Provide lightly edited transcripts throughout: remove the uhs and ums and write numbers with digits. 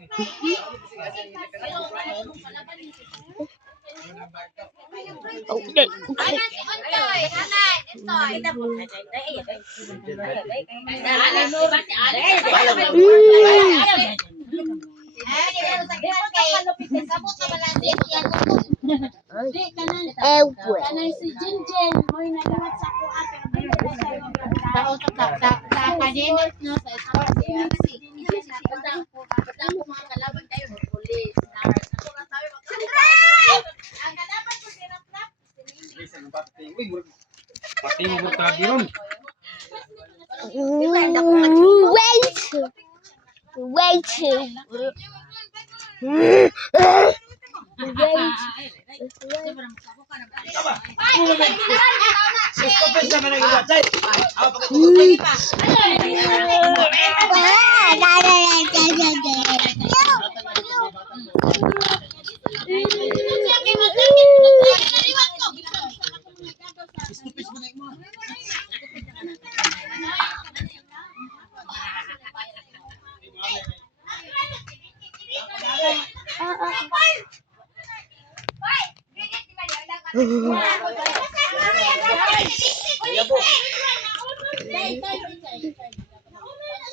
Okay. Kanang si Jinjen, mo'y naglahat sa ako sa academic no sa sports basta ako mga kalaban kayo police stars ako nga tayo ang kalaban ko si Rap Pati mo tagi ron. Stop sa mga iwatay. Aw pagkatulog pa. Stupid mo na mo.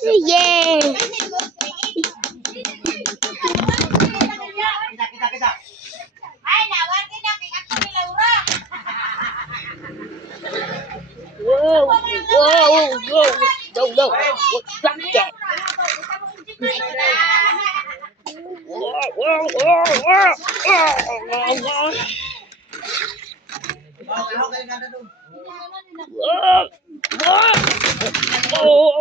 Yeah. Kita. ay nawarte na kay ako ni Laura Whoa. No. Stop that. Whoa.